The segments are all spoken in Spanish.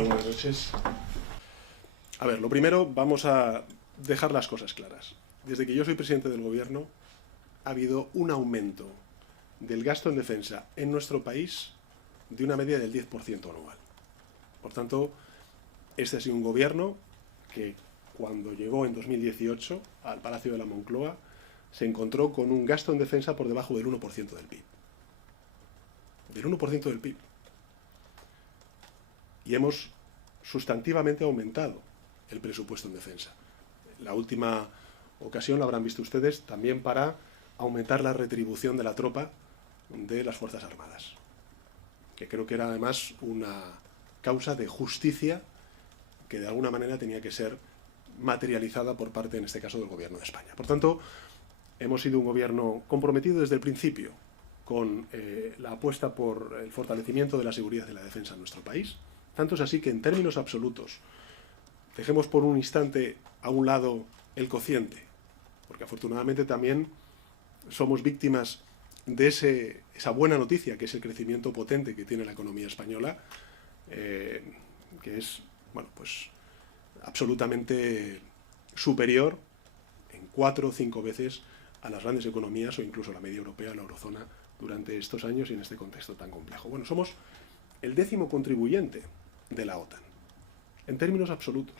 tal? Buenas noches. A ver, lo primero, vamos a dejar las cosas claras. Desde que yo soy presidente del Gobierno, ha habido un aumento del gasto en defensa en nuestro país de una media del 10% anual. Por tanto, este ha sido un gobierno que, cuando llegó en 2018 al Palacio de la Moncloa, se encontró con un gasto en defensa por debajo del 1% del PIB. Del 1% del PIB. Y hemos sustantivamente aumentado el presupuesto en defensa. La última ocasión lo habrán visto ustedes también para aumentar la retribución de la tropa de las Fuerzas Armadas, que creo que era además una causa de justicia que de alguna manera tenía que ser materializada por parte, en este caso, del Gobierno de España. Por tanto, hemos sido un gobierno comprometido desde el principio con la apuesta por el fortalecimiento de la seguridad y la defensa en nuestro país. Tanto es así que, en términos absolutos, dejemos por un instante a un lado el cociente, porque afortunadamente también somos víctimas de esa buena noticia, que es el crecimiento potente que tiene la economía española, que es, bueno, pues absolutamente superior en 4 o 5 veces a las grandes economías o incluso a la media europea, la eurozona, durante estos años y en este contexto tan complejo. Bueno, somos el 10º contribuyente de la OTAN, en términos absolutos.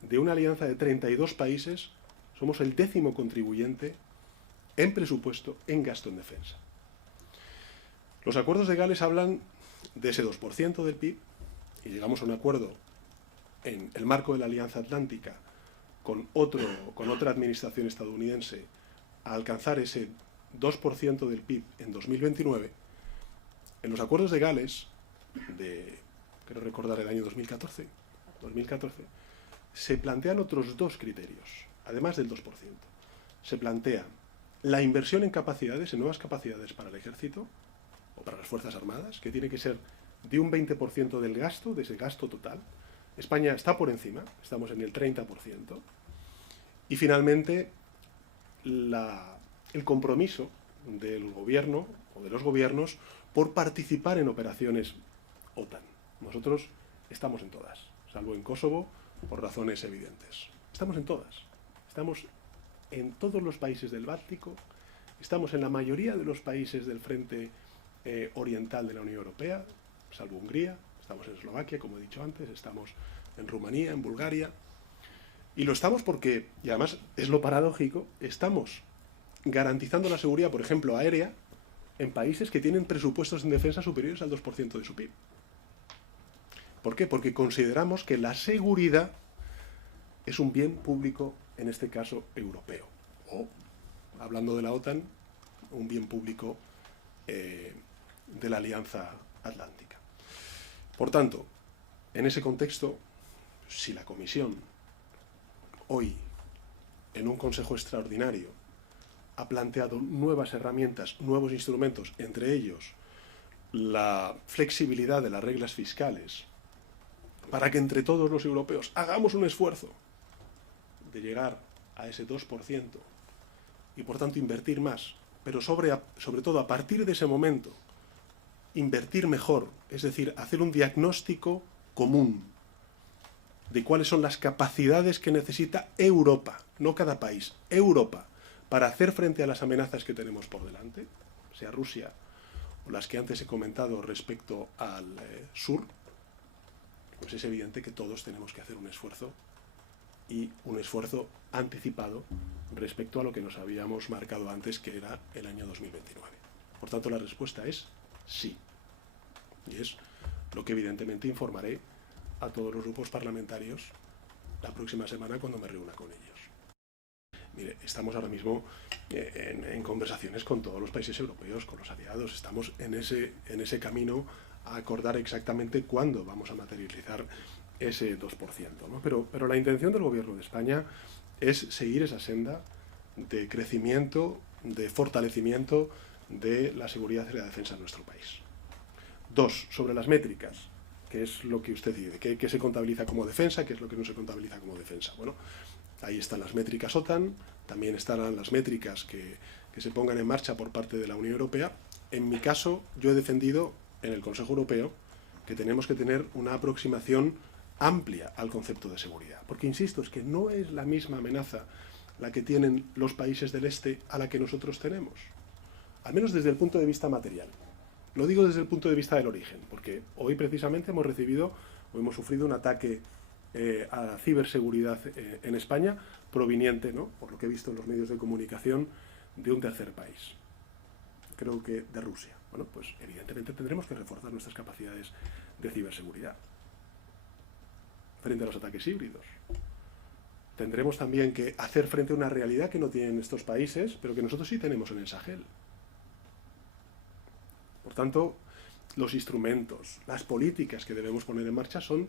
De una alianza de 32 países, somos el 10º contribuyente en presupuesto, en gasto en defensa. Los acuerdos de Gales hablan de ese 2% del PIB y llegamos a un acuerdo en el marco de la Alianza Atlántica con otra administración estadounidense a alcanzar ese 2% del PIB en 2029. En los acuerdos de Gales, quiero recordar el año 2014, se plantean otros 2 criterios, además del 2%. Se plantea la inversión en capacidades, en nuevas capacidades para el ejército o para las Fuerzas Armadas, que tiene que ser de un 20% del gasto, de ese gasto total. España está por encima, estamos en el 30%. Y finalmente, el compromiso del gobierno o de los gobiernos por participar en operaciones OTAN. Nosotros estamos en todas, salvo en Kosovo, por razones evidentes. Estamos en todas. Estamos en todos los países del Báltico, estamos en la mayoría de los países del frente oriental de la Unión Europea, salvo Hungría, estamos en Eslovaquia, como he dicho antes, estamos en Rumanía, en Bulgaria, y lo estamos porque, y además es lo paradójico, estamos garantizando la seguridad, por ejemplo, aérea, en países que tienen presupuestos en defensa superiores al 2% de su PIB. ¿Por qué? Porque consideramos que la seguridad es un bien público, en este caso europeo, o, hablando de la OTAN, un bien público de la Alianza Atlántica. Por tanto, en ese contexto, si la Comisión hoy, en un Consejo Extraordinario, ha planteado nuevas herramientas, nuevos instrumentos, entre ellos la flexibilidad de las reglas fiscales, para que entre todos los europeos hagamos un esfuerzo de llegar a ese 2% y por tanto invertir más, pero sobre todo a partir de ese momento invertir mejor, es decir, hacer un diagnóstico común de cuáles son las capacidades que necesita Europa, no cada país, Europa, para hacer frente a las amenazas que tenemos por delante, sea Rusia o las que antes he comentado respecto al sur, pues es evidente que todos tenemos que hacer un esfuerzo, y un esfuerzo anticipado respecto a lo que nos habíamos marcado antes, que era el año 2029. Por tanto, la respuesta es sí. Y es lo que evidentemente informaré a todos los grupos parlamentarios la próxima semana cuando me reúna con ellos. Mire, estamos ahora mismo en conversaciones con todos los países europeos, con los aliados. Estamos en ese camino a acordar exactamente cuándo vamos a materializar ese 2%, ¿no? Pero la intención del Gobierno de España es seguir esa senda de crecimiento, de fortalecimiento de la seguridad y la defensa en nuestro país. 2, sobre las métricas, que es lo que usted dice, qué se contabiliza como defensa, qué es lo que no se contabiliza como defensa. Bueno, ahí están las métricas OTAN, también estarán las métricas que se pongan en marcha por parte de la Unión Europea. En mi caso, yo he defendido en el Consejo Europeo que tenemos que tener una aproximación amplia al concepto de seguridad. Porque, insisto, es que no es la misma amenaza la que tienen los países del este a la que nosotros tenemos. Al menos desde el punto de vista material. Lo digo desde el punto de vista del origen, porque hoy precisamente hemos sufrido un ataque a la ciberseguridad en España, proveniente, ¿no?, por lo que he visto en los medios de comunicación, de un tercer país. Creo que de Rusia. Bueno, pues evidentemente tendremos que reforzar nuestras capacidades de ciberseguridad frente a los ataques híbridos. Tendremos también que hacer frente a una realidad que no tienen estos países, pero que nosotros sí tenemos en el Sahel. Por tanto, los instrumentos, las políticas que debemos poner en marcha son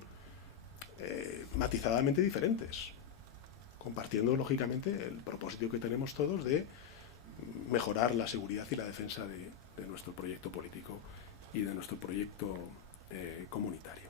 matizadamente diferentes, compartiendo, lógicamente, el propósito que tenemos todos de mejorar la seguridad y la defensa de nuestro proyecto político y de nuestro proyecto comunitario.